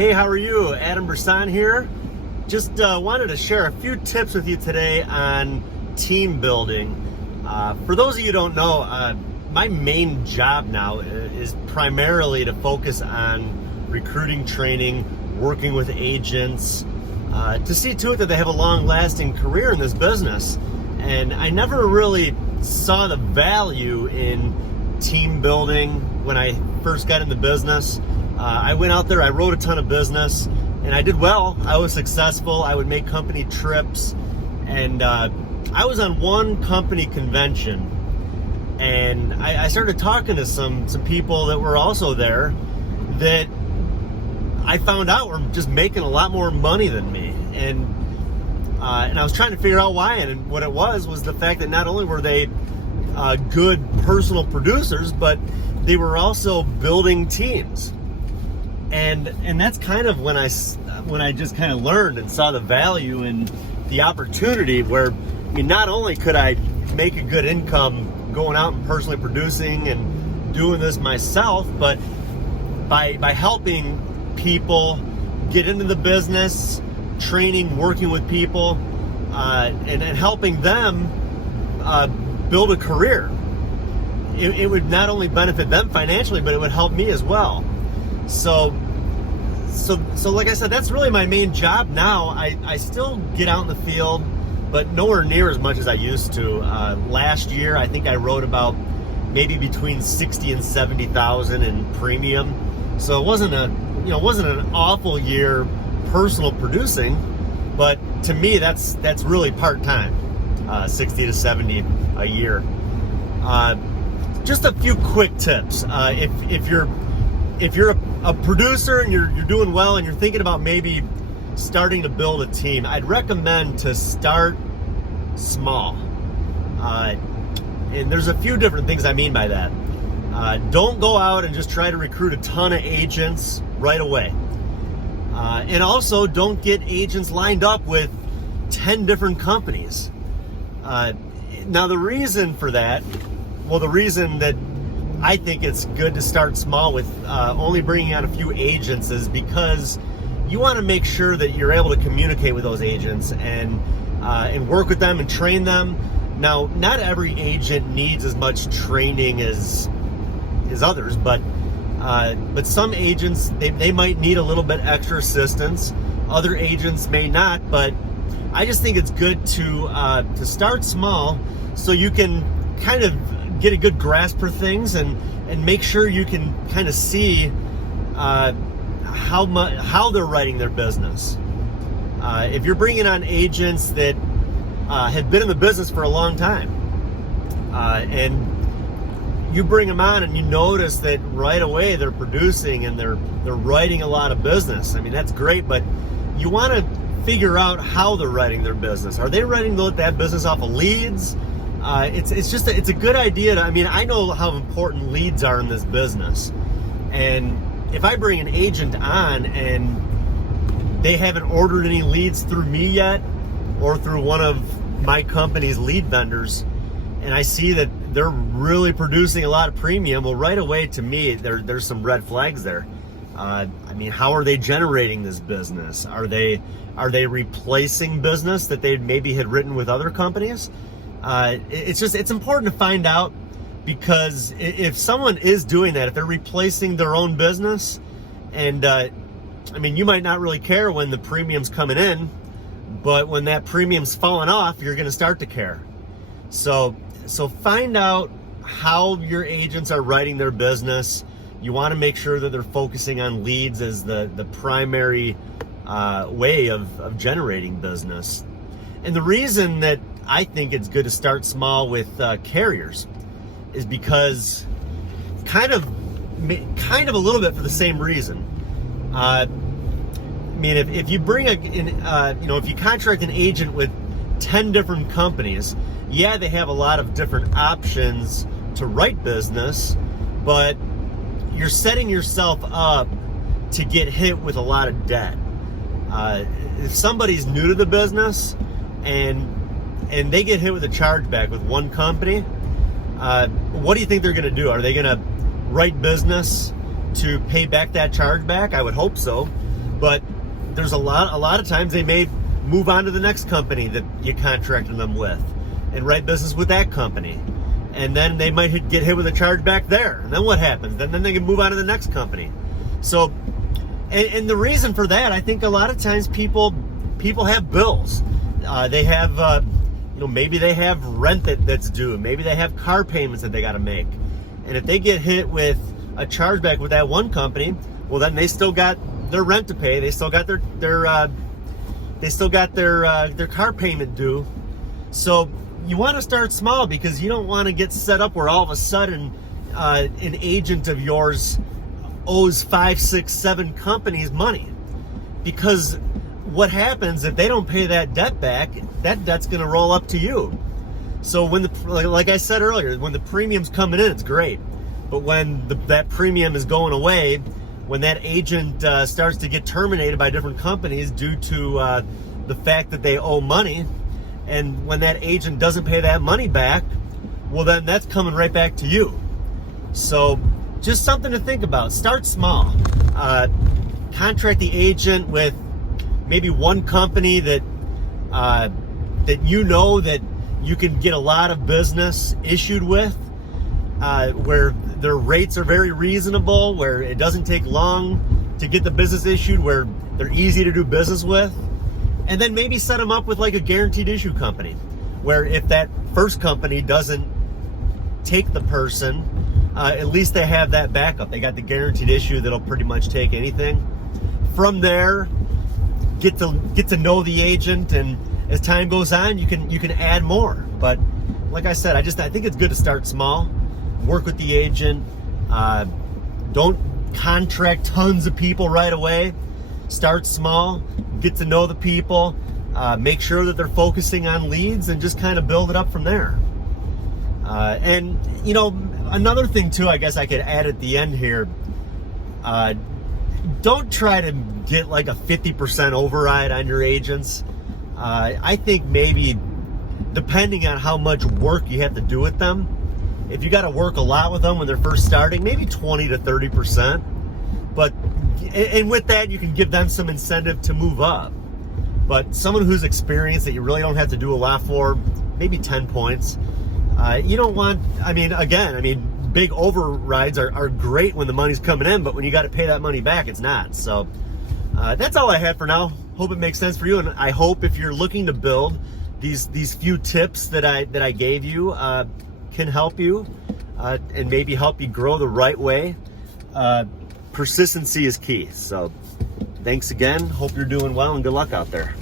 Hey, how are you? Adam Brsan here. Just wanted to share a few tips with you today on team building. For those of you who don't know, my main job now is primarily to focus on recruiting, training, working with agents, to see to it that they have a long-lasting career in this business. And I never really saw the value in team building when I first got in the business. I went out there, I wrote a ton of business, and I did well. I was successful. I would make company trips, and I was on one company convention, and I started talking to some people that were also there that I found out were just making a lot more money than me, and I was trying to figure out why, and what it was the fact that not only were they good personal producers, but they were also building teams. And that's kind of when I just kind of learned and saw the value and the opportunity where, I mean, not only could I make a good income going out and personally producing and doing this myself, but by helping people get into the business, training, working with people, and helping them build a career. It would not only benefit them financially, but it would help me as well. So like I said, that's really my main job now. I still get out in the field, but nowhere near as much as I used to. Last year, I think I wrote about maybe between 60 and 70,000 in premium. So it wasn't an awful year personal producing, but to me, that's really part-time, 60 to 70 a year. Just a few quick tips. If you're a producer and you're doing well and you're thinking about maybe starting to build a team, I'd recommend to start small. And there's a few different things I mean by that. Don't go out and just try to recruit a ton of agents right away. And also don't get agents lined up with 10 different companies. Now the reason for that, the reason that I think it's good to start small with only bringing on a few agents is because you want to make sure that you're able to communicate with those agents and work with them and train them. Now, not every agent needs as much training as others, but some agents they might need a little bit extra assistance. Other agents may not, but I just think it's good to start small so you can kind of get a good grasp for things and make sure you can kind of see how they're writing their business. If you're bringing on agents that have been in the business for a long time, and you bring them on and you notice that right away they're producing and they're writing a lot of business, I mean, that's great, but you want to figure out how they're writing their business. Are they writing that business off of leads? It's a good idea to, I mean, I know how important leads are in this business. And if I bring an agent on and they haven't ordered any leads through me yet or through one of my company's lead vendors, and I see that they're really producing a lot of premium, well, right away to me, there's some red flags there. I mean, how are they generating this business? Are they replacing business that they maybe had written with other companies? It's important to find out, because if someone is doing that, if they're replacing their own business, and I mean, you might not really care when the premium's coming in, but when that premium's falling off, you're going to start to care. So find out how your agents are writing their business. You want to make sure that they're focusing on leads as the primary way of generating business. And the reason that I think it's good to start small with carriers is because kind of a little bit for the same reason. I mean, if you bring if you contract an agent with 10 different companies, yeah, they have a lot of different options to write business, but you're setting yourself up to get hit with a lot of debt. If somebody's new to the business and they get hit with a chargeback with one company, what do you think they're going to do? Are they going to write business to pay back that chargeback? I would hope so. but there's a lot of times they may move on to the next company that you contracted them with and write business with that company. And then they might get hit with a chargeback there. And then what happens? Then they can move on to the next company. So, and the reason for that, I think a lot of times people have bills. They have, maybe they have rent that's due. Maybe they have car payments that they got to make. And if they get hit with a chargeback with that one company, well, then they still got their rent to pay. They still got their car payment due. So you want to start small, because you don't want to get set up where all of a sudden an agent of yours owes 5, 6, 7 companies money. Because what happens if they don't pay that debt back, that debt's going to roll up to you. So when like I said earlier, when the premium's coming in, it's great. But when that premium is going away, when that agent starts to get terminated by different companies due to the fact that they owe money, and when that agent doesn't pay that money back, well, then that's coming right back to you. So just something to think about. Start small. Contract the agent with maybe one company that that you can get a lot of business issued with, where their rates are very reasonable, where it doesn't take long to get the business issued, where they're easy to do business with. And then maybe set them up with like a guaranteed issue company, where if that first company doesn't take the person, at least they have that backup. They got the guaranteed issue that'll pretty much take anything. From there, get to know the agent, and as time goes on, you can add more. But like I said, I think it's good to start small. Work with the agent. Don't contract tons of people right away. Start small. Get to know the people. Make sure that they're focusing on leads, and just kind of build it up from there. And another thing too, I guess I could add at the end here. Don't try to get like a 50% override on your agents. I think maybe, depending on how much work you have to do with them, if you got to work a lot with them when they're first starting, maybe 20 to 30%. And with that, you can give them some incentive to move up. But someone who's experienced, that you really don't have to do a lot for, maybe 10 points. You don't want, big overrides are great when the money's coming in, but when you got to pay that money back, it's not. So that's all I have for now. Hope it makes sense for you, and I hope if you're looking to build, these few tips that I gave you can help you and maybe help you grow the right way. Persistency is key. So thanks again. Hope you're doing well, and good luck out there.